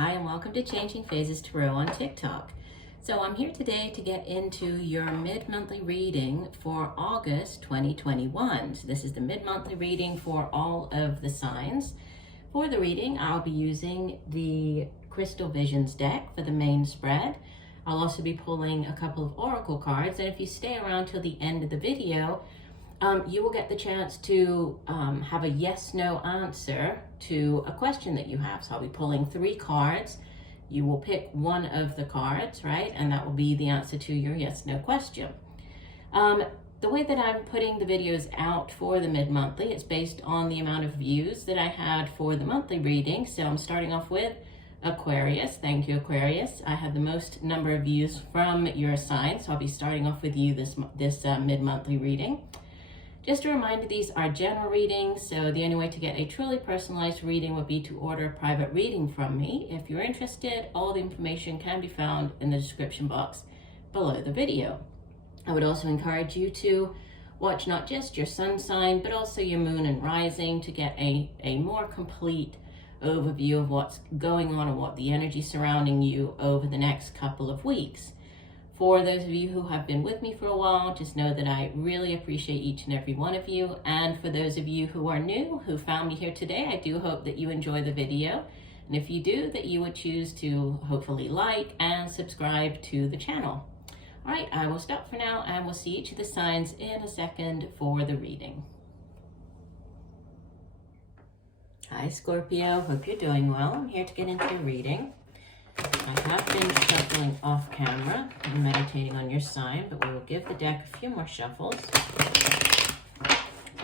Hi, and welcome to Changing Phases Tarot on TikTok. So I'm here today to get into your mid-monthly reading for August 2021. So this is the mid-monthly reading for all of the signs. For the reading, I'll be using the Crystal Visions deck for the main spread. I'll also be pulling a couple of oracle cards, and if you stay around till the end of the video, you will get the chance to have a yes/no answer to a question that you have. So I'll be pulling 3 cards. You will pick one of the cards, right? And that will be the answer to your yes/no question. The way that I'm putting the videos out for the mid-monthly, it's based on the amount of views that I had for the monthly reading. So I'm starting off with Aquarius. Thank you, Aquarius. I had the most number of views from your sign, so I'll be starting off with you this mid-monthly reading. Just a reminder, these are general readings, so the only way to get a truly personalized reading would be to order a private reading from me. If you're interested, all the information can be found in the description box below the video. I would also encourage you to watch not just your sun sign, but also your moon and rising to get a more complete overview of what's going on and what the energy surrounding you over the next couple of weeks. For those of you who have been with me for a while, just know that I really appreciate each and every one of you. And for those of you who are new, who found me here today, I do hope that you enjoy the video. And if you do, that you would choose to hopefully like and subscribe to the channel. All right, I will stop for now and we'll see each of the signs in a second for the reading. Hi, Scorpio. Hope you're doing well. I'm here to get into your reading. I have been shuffling off camera and meditating on your sign, but we will give the deck a few more shuffles.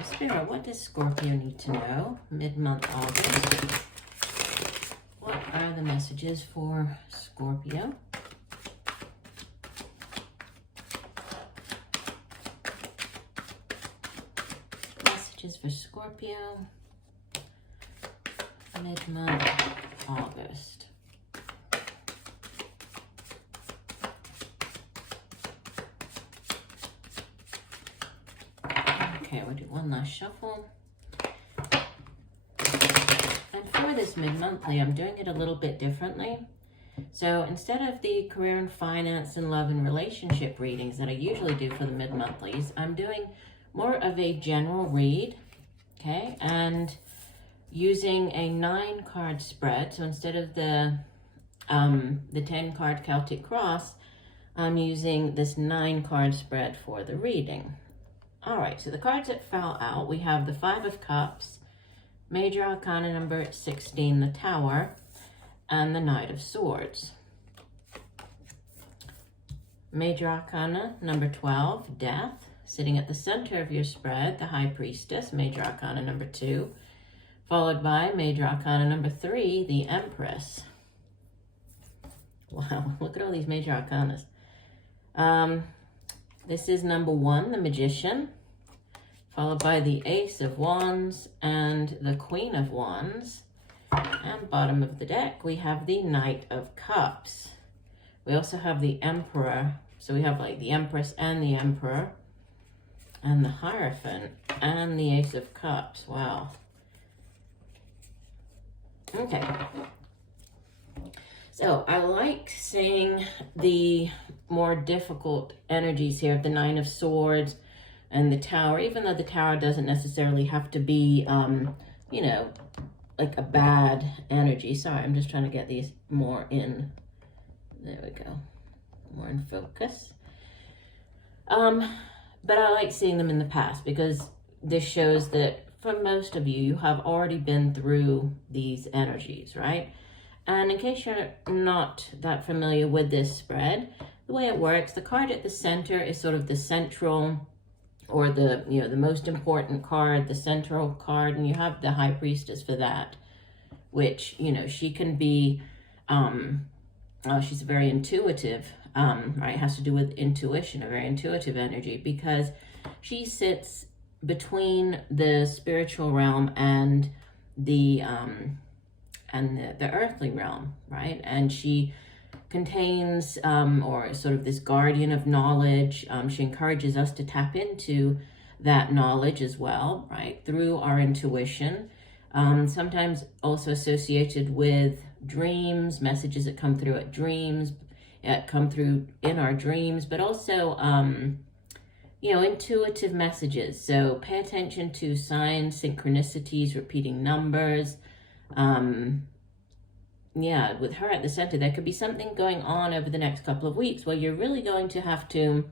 Spirit, what does Scorpio need to know mid-month August? What are the messages for Scorpio? Messages for Scorpio mid-month August. Okay, we'll do one last shuffle. And for this mid-monthly, I'm doing it a little bit differently. So instead of the career and finance and love and relationship readings that I usually do for the mid-monthlies, I'm doing more of a general read, okay? And using a 9-card spread. So instead of the 10-card Celtic Cross, I'm using this 9-card spread for the reading. All right, so the cards that fell out, we have the 5 of Cups, Major Arcana number 16, the Tower, and the Knight of Swords. Major Arcana number 12, Death, sitting at the center of your spread, the High Priestess, Major Arcana number 2, followed by Major Arcana number 3, the Empress. Wow, look at all these Major Arcanas. This is number 1, the Magician, followed by the Ace of Wands and the Queen of Wands. And bottom of the deck, we have the Knight of Cups. We also have the Emperor. So we have like the Empress and the Emperor and the Hierophant and the Ace of Cups. Wow. Okay. So I like seeing the more difficult energies here of the 9 of Swords and the Tower, even though the Tower doesn't necessarily have to be, you know, like a bad energy. Sorry, I'm just trying to get these more in. There we go. More in focus. But I like seeing them in the past because this shows that for most of you, you have already been through these energies, right? And in case you're not that familiar with this spread, the way it works, the card at the center is sort of the central, or the, you know, the most important card, the central card, and you have the High Priestess for that, which, you know, she can be, she's very intuitive, right? It has to do with intuition, a very intuitive energy, because she sits between the spiritual realm and the earthly realm, right? And she contains, or sort of this guardian of knowledge. She encourages us to tap into that knowledge as well, right? Through our intuition. Sometimes also associated with dreams, messages that come through at dreams, come through in our dreams, but also, intuitive messages. So pay attention to signs, synchronicities, repeating numbers. With her at the center, there could be something going on over the next couple of weeks where you're really going to have to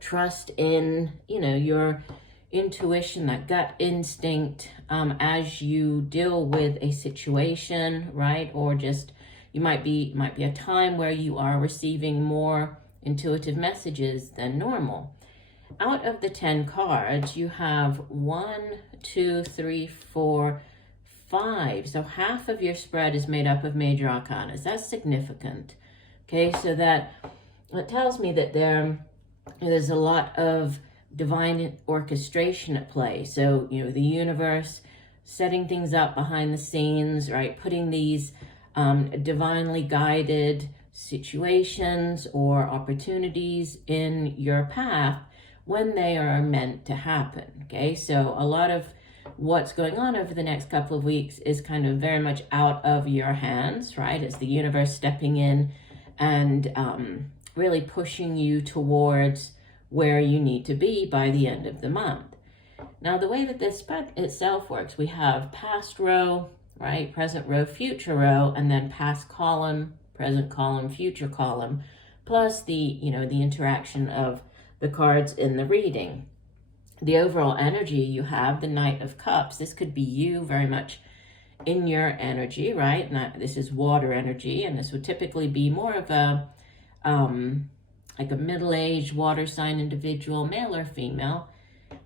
trust in, your intuition, that gut instinct, as you deal with a situation, right? Or just, might be a time where you are receiving more intuitive messages than normal. Out of the 10 cards, you have 1, 2, 3, 4, 5. So half of your spread is made up of major arcanas. That's significant. Okay, so that tells me that there's a lot of divine orchestration at play. So, the universe setting things up behind the scenes, right? Putting these divinely guided situations or opportunities in your path when they are meant to happen. Okay, so a lot of what's going on over the next couple of weeks is kind of very much out of your hands, right? It's the universe stepping in and really pushing you towards where you need to be by the end of the month. Now, the way that this spread itself works, we have past row, right? Present row, future row, and then past column, present column, future column, plus the interaction of the cards in the reading. The overall energy you have, the Knight of Cups, this could be you very much in your energy, right? Now, this is water energy, and this would typically be more of a like a middle-aged water sign individual, male or female,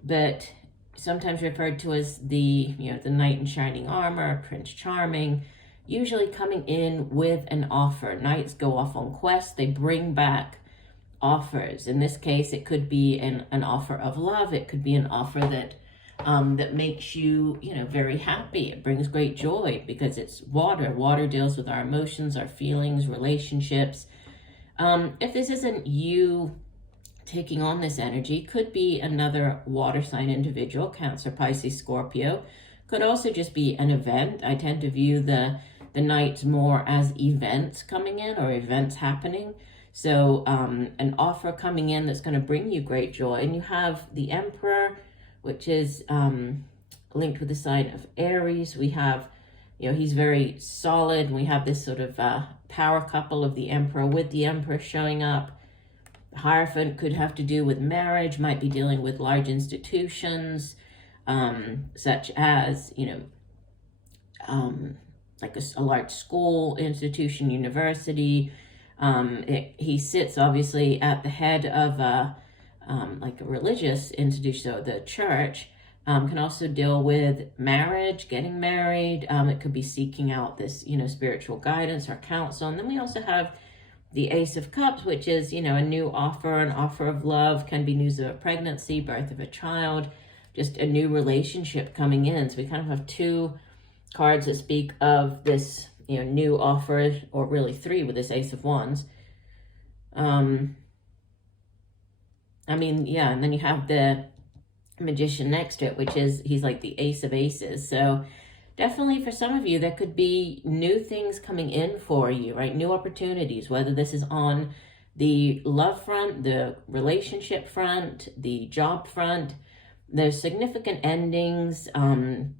but sometimes referred to as the knight in shining armor, Prince Charming, usually coming in with an offer. Knights go off on quests, they bring back offers. In this case, it could be an offer of love. It could be an offer that makes you, very happy. It brings great joy because it's water. Water deals with our emotions, our feelings, relationships. If this isn't you taking on this energy, could be another water sign individual, Cancer, Pisces, Scorpio. Could also just be an event. I tend to view the nights more as events coming in or events happening. So an offer coming in that's going to bring you great joy. And you have the Emperor, which is linked with the sign of Aries. We have, he's very solid. We have this sort of power couple of the Emperor with the Emperor showing up. The Hierophant could have to do with marriage, might be dealing with large institutions, such as, like a large school, institution, university. He sits obviously at the head of like a religious institution, so the church. Can also deal with marriage, getting married. It could be seeking out this, spiritual guidance or counsel. And then we also have the Ace of Cups, which is, a new offer, an offer of love, can be news of a pregnancy, birth of a child, just a new relationship coming in. So we kind of have two cards that speak of this, new offer, or really three with this Ace of Wands. And then you have the Magician next to it, which is, he's like the Ace of Aces. So definitely for some of you, there could be new things coming in for you, right? New opportunities, whether this is on the love front, the relationship front, the job front. There's significant endings, and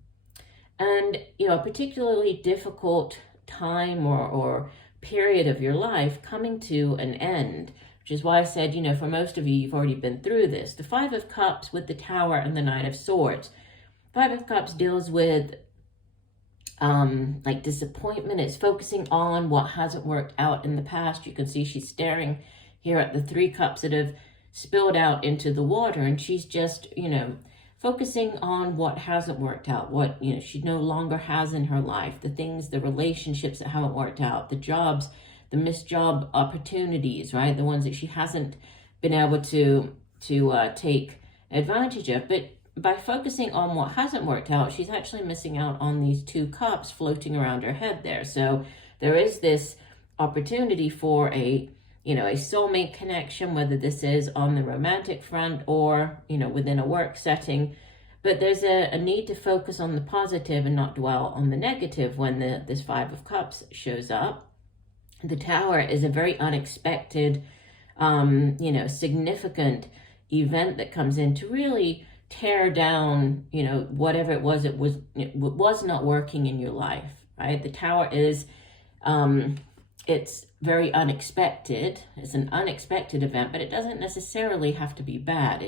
a particularly difficult time or period of your life coming to an end. Which is why I said, for most of you, you've already been through this. The Five of Cups with the Tower and the Knight of Swords. Five of Cups deals with like disappointment. It's focusing on what hasn't worked out in the past. You can see she's staring here at the 3 cups that have spilled out into the water, and she's just, focusing on what hasn't worked out, what, she no longer has in her life, the things, the relationships that haven't worked out, the jobs, the missed job opportunities, right? The ones that she hasn't been able to take advantage of. But by focusing on what hasn't worked out, she's actually missing out on these 2 cups floating around her head there. So there is this opportunity for a soulmate connection, whether this is on the romantic front or, within a work setting. But there's a need to focus on the positive and not dwell on the negative when this Five of Cups shows up. The Tower is a very unexpected, significant event that comes in to really tear down, whatever it was not working in your life, right? The Tower is, it's very unexpected. It's an unexpected event, but it doesn't necessarily have to be bad.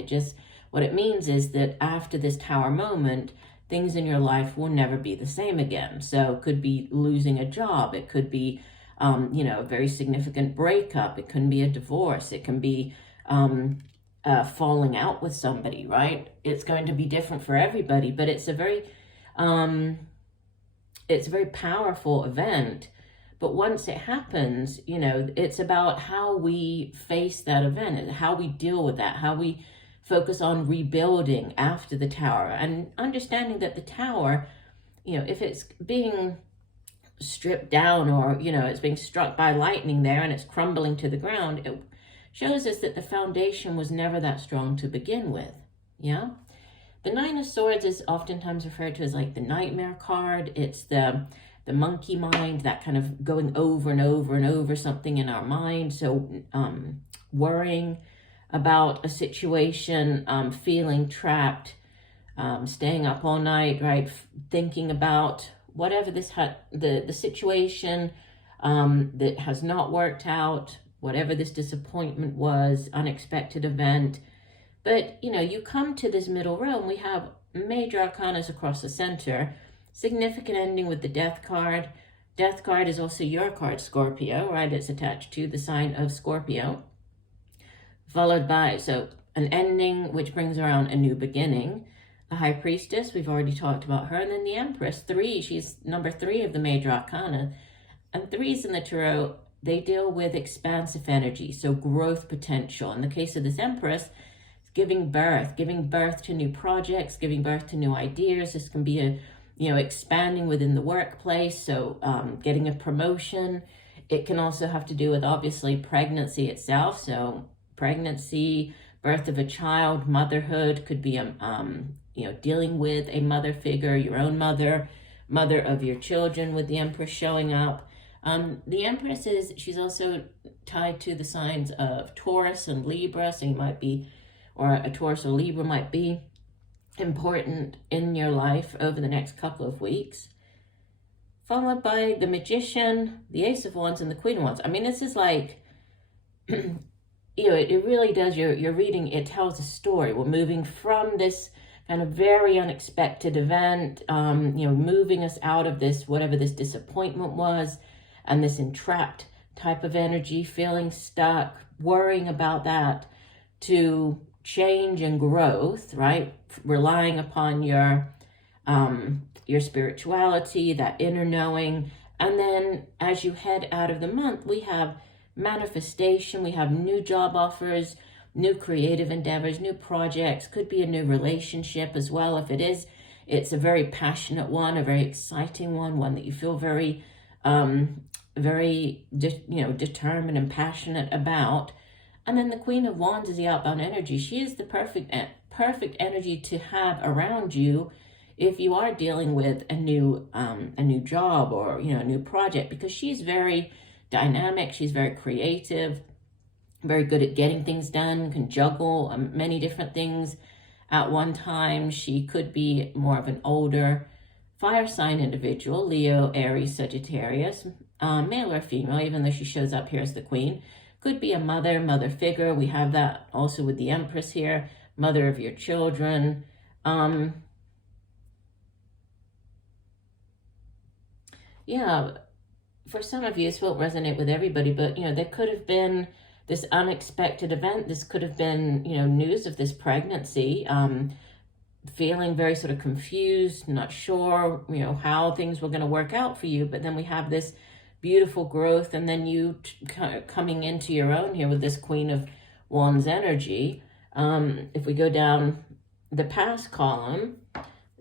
What it means is that after this Tower moment, things in your life will never be the same again. So it could be losing a job. It could be, a very significant breakup. It can be a divorce. It can be falling out with somebody, right? It's going to be different for everybody, but it's a very powerful event. But once it happens, it's about how we face that event, how we deal with that, how we focus on rebuilding after the Tower, and understanding that the Tower, if it's being stripped down or, it's being struck by lightning there and it's crumbling to the ground, it shows us that the foundation was never that strong to begin with, yeah? The Nine of Swords is oftentimes referred to as like the nightmare card. It's the monkey mind, that kind of going over and over and over something in our mind. So worrying about a situation, feeling trapped, staying up all night, right? Thinking about whatever the situation that has not worked out, whatever this disappointment was, unexpected event. But, you come to this middle row and we have major arcanas across the center, significant ending with the Death card. Death card is also your card, Scorpio, right? It's attached to the sign of Scorpio. Followed by, an ending, which brings around a new beginning. The High Priestess, we've already talked about her. And then the Empress, 3, she's number 3 of the major arcana. And 3s in the Tarot, they deal with expansive energy, so growth potential. In the case of this Empress, giving birth to new projects, giving birth to new ideas. This can be expanding within the workplace, so getting a promotion. It can also have to do with, obviously, pregnancy itself, so pregnancy, birth of a child, motherhood, could be dealing with a mother figure, your own mother of your children, with the Empress showing up. The Empress she's also tied to the signs of Taurus and Libra, so you might be, or a Taurus or Libra might be important in your life over the next couple of weeks. Followed by the Magician, the Ace of Wands, and the Queen of Wands. I mean, this is like, it really does, your reading, it tells a story. We're moving from this kind of very unexpected event, moving us out of this, whatever this disappointment was, and this entrapped type of energy, feeling stuck, worrying about that, to change and growth, right? Relying upon your spirituality, that inner knowing. And then as you head out of the month, we have manifestation, we have new job offers, new creative endeavors, new projects, could be a new relationship as well. If it is, it's a very passionate one, a very exciting one that you feel very, determined and passionate about. And then the Queen of Wands is the outbound energy. She is the perfect energy to have around you if you are dealing with a new job or, a new project, because she's very dynamic, she's very creative, very good at getting things done, can juggle many different things at one time. She could be more of an older fire sign individual, Leo, Aries, Sagittarius, male or female, even though she shows up here as the Queen. Could be a mother figure. We have that also with the Empress here, mother of your children. For some of you, this won't resonate with everybody, but, there could have been this unexpected event. This could have been, news of this pregnancy, feeling very sort of confused, not sure, how things were going to work out for you. But then we have this beautiful growth, and then you coming into your own here with this Queen of Wands energy. If we go down the past column,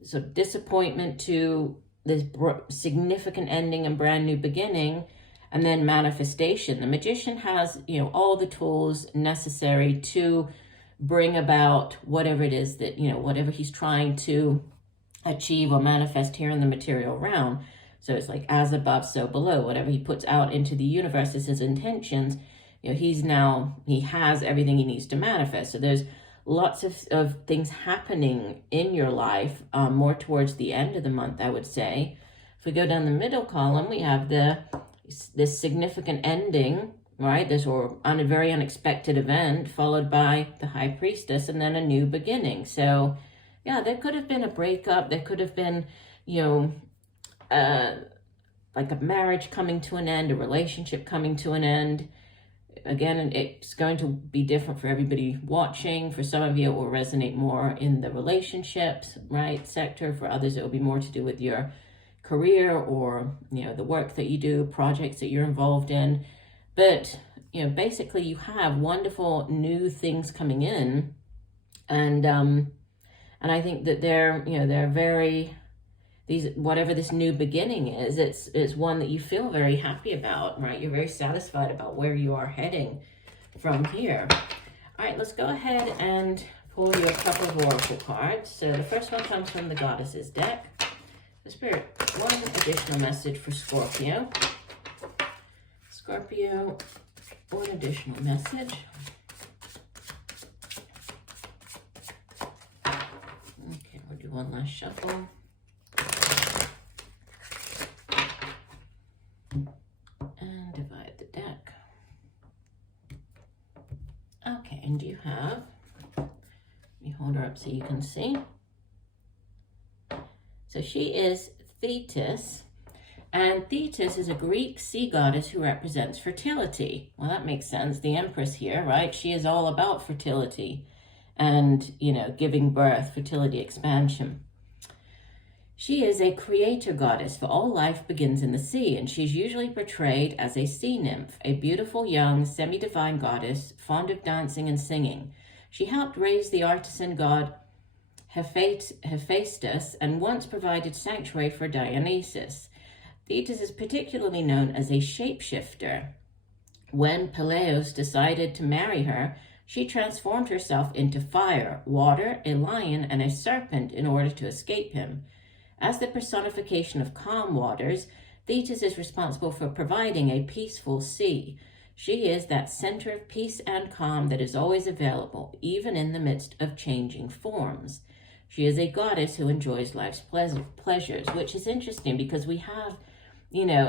so disappointment to this significant ending and brand new beginning, and then manifestation. The Magician has, all the tools necessary to bring about whatever it is that, whatever he's trying to achieve or manifest here in the material realm. So it's like as above, so below. Whatever he puts out into the universe is his intentions. He has everything he needs to manifest. So there's lots of things happening in your life, more towards the end of the month, I would say. If we go down the middle column, we have this significant ending, right? This on a very unexpected event, followed by the High Priestess, and then a new beginning. So yeah, there could have been a breakup. There could have been, like a marriage coming to an end, a relationship coming to an end. Again, it's going to be different for everybody watching. For some of you, it will resonate more in the relationships, right, sector. For others, it will be more to do with your career or, the work that you do, projects that you're involved in. But, basically you have wonderful new things coming in. And I think that they're very, whatever this new beginning is, it's one that you feel very happy about, right? You're very satisfied about where you are heading from here. All right, let's go ahead and pull you a couple of oracle cards. So the first one comes from the Goddesses deck. The Spirit, one additional message for Scorpio. Scorpio, one additional message. Okay, we'll do one last shuffle. And divide the deck. Okay, and you have, let me hold her up so you can see. So she is Thetis, and Thetis is a Greek sea goddess who represents fertility. Well, that makes sense. The Empress here, right? She is all about fertility and, giving birth, fertility, expansion. She is a creator goddess, for all life begins in the sea, and she's usually portrayed as a sea nymph, a beautiful, young, semi-divine goddess, fond of dancing and singing. She helped raise the artisan god Hephaestus and once provided sanctuary for Dionysus. Thetis is particularly known as a shapeshifter. When Peleus decided to marry her, she transformed herself into fire, water, a lion, and a serpent in order to escape him. As the personification of calm waters, Thetis is responsible for providing a peaceful sea. She is that center of peace and calm that is always available, even in the midst of changing forms. She is a goddess who enjoys life's pleasures, which is interesting because we have,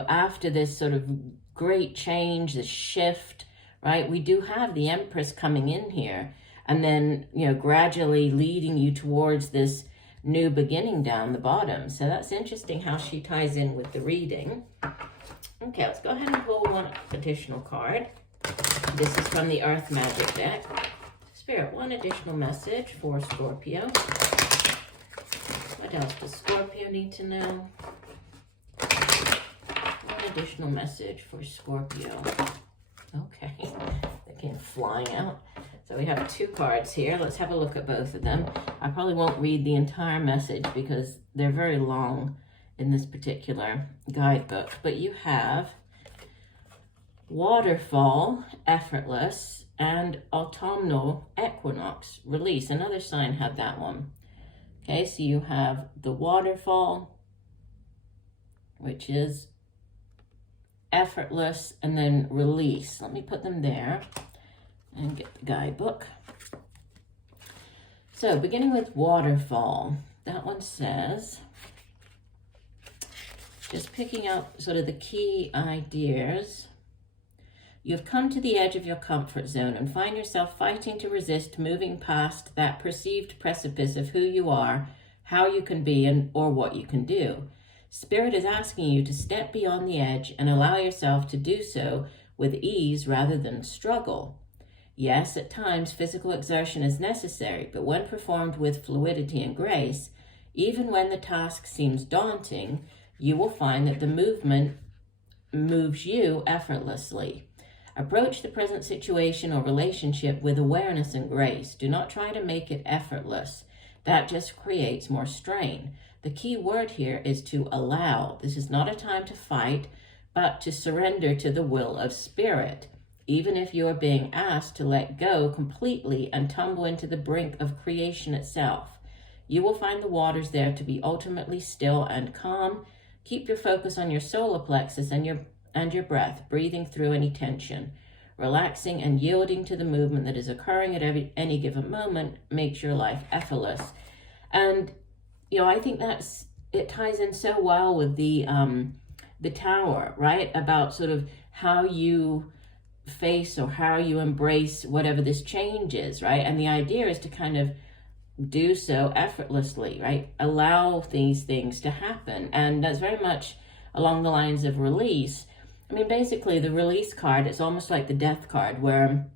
after this sort of great change, this shift, right, we do have the Empress coming in here and then, gradually leading you towards this new beginning down the bottom. So that's interesting how she ties in with the reading. Okay, let's go ahead and pull one additional card. This is from the Earth Magic deck. Spirit, one additional message for Scorpio. What else does Scorpio need to know? One additional message for Scorpio. Okay, they came flying out. So we have two cards here. Let's have a look at both of them. I probably won't read the entire message because they're very long in this particular guidebook. But you have Waterfall, Effortless, and Autumnal Equinox, Release. Another sign had that one. Okay, so you have the Waterfall, which is Effortless, and then Release. Let me put them there and get the guidebook. So beginning with Waterfall, that one says, just picking up sort of the key ideas. You have come to the edge of your comfort zone and find yourself fighting to resist moving past that perceived precipice of who you are, how you can be, or what you can do. Spirit is asking you to step beyond the edge and allow yourself to do so with ease rather than struggle. Yes, at times physical exertion is necessary, but when performed with fluidity and grace, even when the task seems daunting, you will find that the movement moves you effortlessly. Approach the present situation or relationship with awareness and grace. Do not try to make it effortless. That just creates more strain. The key word here is to allow. This is not a time to fight, but to surrender to the will of Spirit. even if you are being asked to let go completely and tumble into the brink of creation itself. You will find the waters there to be ultimately still and calm. Keep your focus on your solar plexus and your breath, breathing through any tension. Relaxing and yielding to the movement that is occurring at any given moment makes your life effortless. And, I think it ties in so well with the Tower, right? About sort of how you face or how you embrace whatever this change is, right? And the idea is to kind of do so effortlessly, right? Allow these things to happen. And that's very much along the lines of release. I mean, basically the release card, it's almost like the death card, where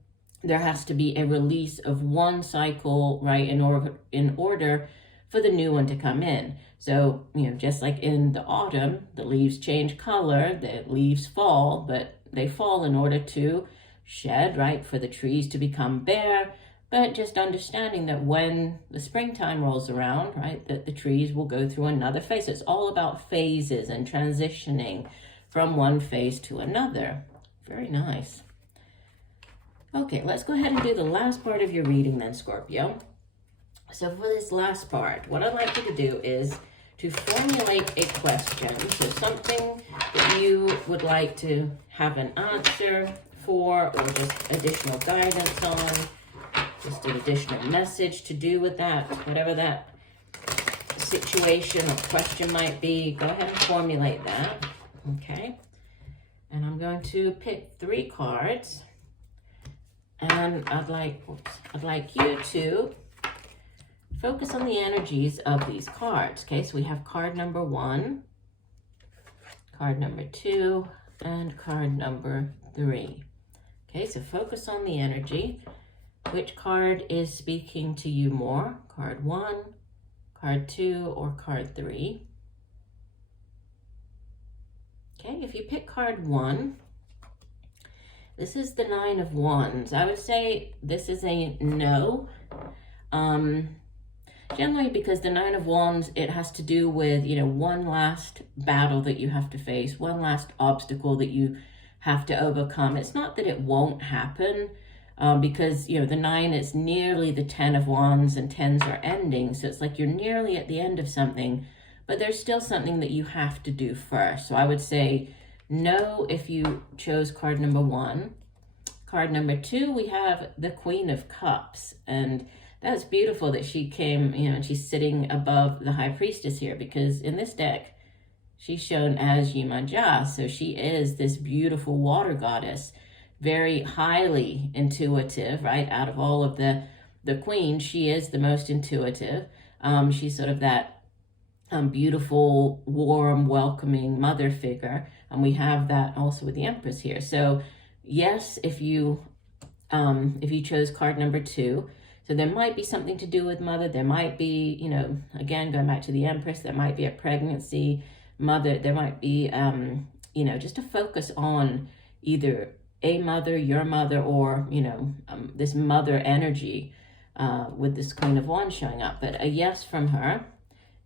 there has to be a release of one cycle, right, in order for the new one to come in. So, just like in the autumn, the leaves change color, the leaves fall, but they fall in order to shed, right, for the trees to become bare. But just understanding that when the springtime rolls around, right, that the trees will go through another phase. It's all about phases and transitioning from one phase to another. Very nice. Okay, let's go ahead and do the last part of your reading then, Scorpio. So for this last part, what I'd like you to do is to formulate a question. So something that you would like to have an answer for, or just additional guidance on, just an additional message to do with that, whatever that situation or question might be. Go ahead and formulate that. Okay, and I'm going to pick 3 cards, and I'd like you to focus on the energies of these cards. Okay, so we have card number 1, card number 2, and card number 3. Okay, so focus on the energy. Which card is speaking to you more? Card 1, card 2, or card 3? Okay, if you pick card 1, this is the 9 of Wands. I would say this is a no. Generally because the 9 of Wands, it has to do with, one last battle that you have to face, one last obstacle that you have to overcome. It's not that it won't happen, because, the 9 is nearly the 10 of Wands, and 10s are ending. So it's like you're nearly at the end of something, but there's still something that you have to do first. So I would say no if you chose card number 1. Card number 2, we have the Queen of Cups. And that's beautiful that she came, and she's sitting above the High Priestess here, because in this deck, she's shown as Yemaja. So she is this beautiful water goddess, very highly intuitive, right? Out of all of the queens, she is the most intuitive. She's sort of that beautiful, warm, welcoming mother figure. And we have that also with the Empress here. So yes, if you chose card number 2, so there might be something to do with mother. There might be, again, going back to the Empress, there might be a pregnancy, mother. There might be, just a focus on either a mother, your mother, or, this mother energy with this Queen of Wands showing up. But a yes from her,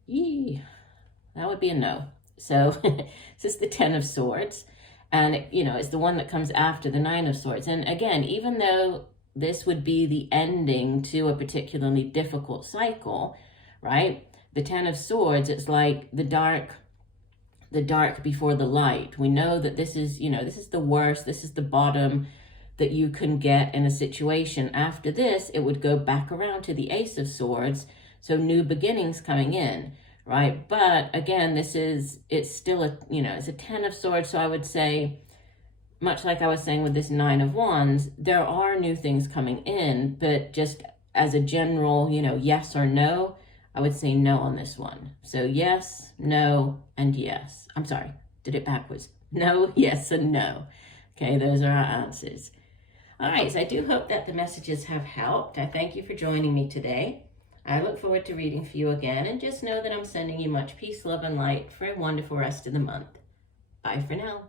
that would be a no. So this is the 10 of Swords. And, it's the one that comes after the 9 of Swords. And again, even though this would be the ending to a particularly difficult cycle, right? The 10 of Swords, it's like the dark before the light. We know that this is, this is the worst, this is the bottom that you can get in a situation. After this, it would go back around to the Ace of Swords, so new beginnings coming in, right? But again, it's still it's a 10 of Swords, so I would say, much like I was saying with this 9 of Wands, there are new things coming in, but just as a general, yes or no, I would say no on this one. So yes, no, and yes. I'm sorry, did it backwards. No, yes, and no. Okay, those are our answers. All right, so I do hope that the messages have helped. I thank you for joining me today. I look forward to reading for you again, and just know that I'm sending you much peace, love, and light for a wonderful rest of the month. Bye for now.